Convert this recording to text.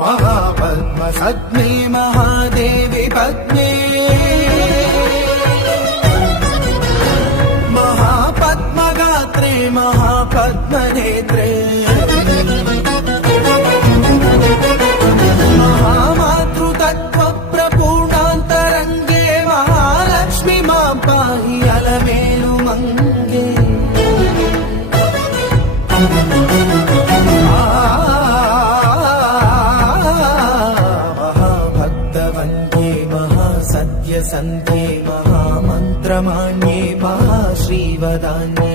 महापद्मसद्मे महादेवी पद्मे महापद्मगात्रे महापद्मनेत्रे महामातृतत्त्वप्रपूर्णान्तरङ्गे महालक्ष्मी मां पाहि अलमेलु मंगे। महाभक्तवन्ये महासत्यसन्ध्ये महामन्त्रमान्ये महाश्रीवदान्ये